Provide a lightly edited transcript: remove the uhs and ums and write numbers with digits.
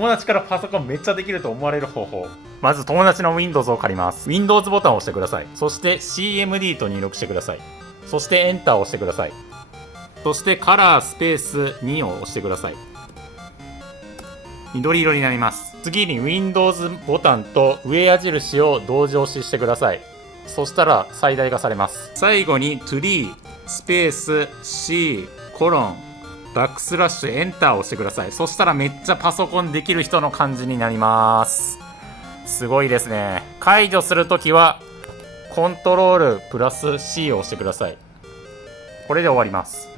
友達からパソコンめっちゃできると思われる方法。まず友達の Windows を借ります。Windows ボタンを押してください。そして CMD と入力してください。そしてエンターを押してください。そしてカラースペース2を押してください。緑色になります。次に Windows ボタンと上矢印を同時押ししてください。そしたら最大化されます。最後に tree スペース C コロンバックスラッシュエンターを押してください。そしたらめっちゃパソコンできる人の感じになります。すごいですね。解除するときはコントロールプラス C を押してください。これで終わります。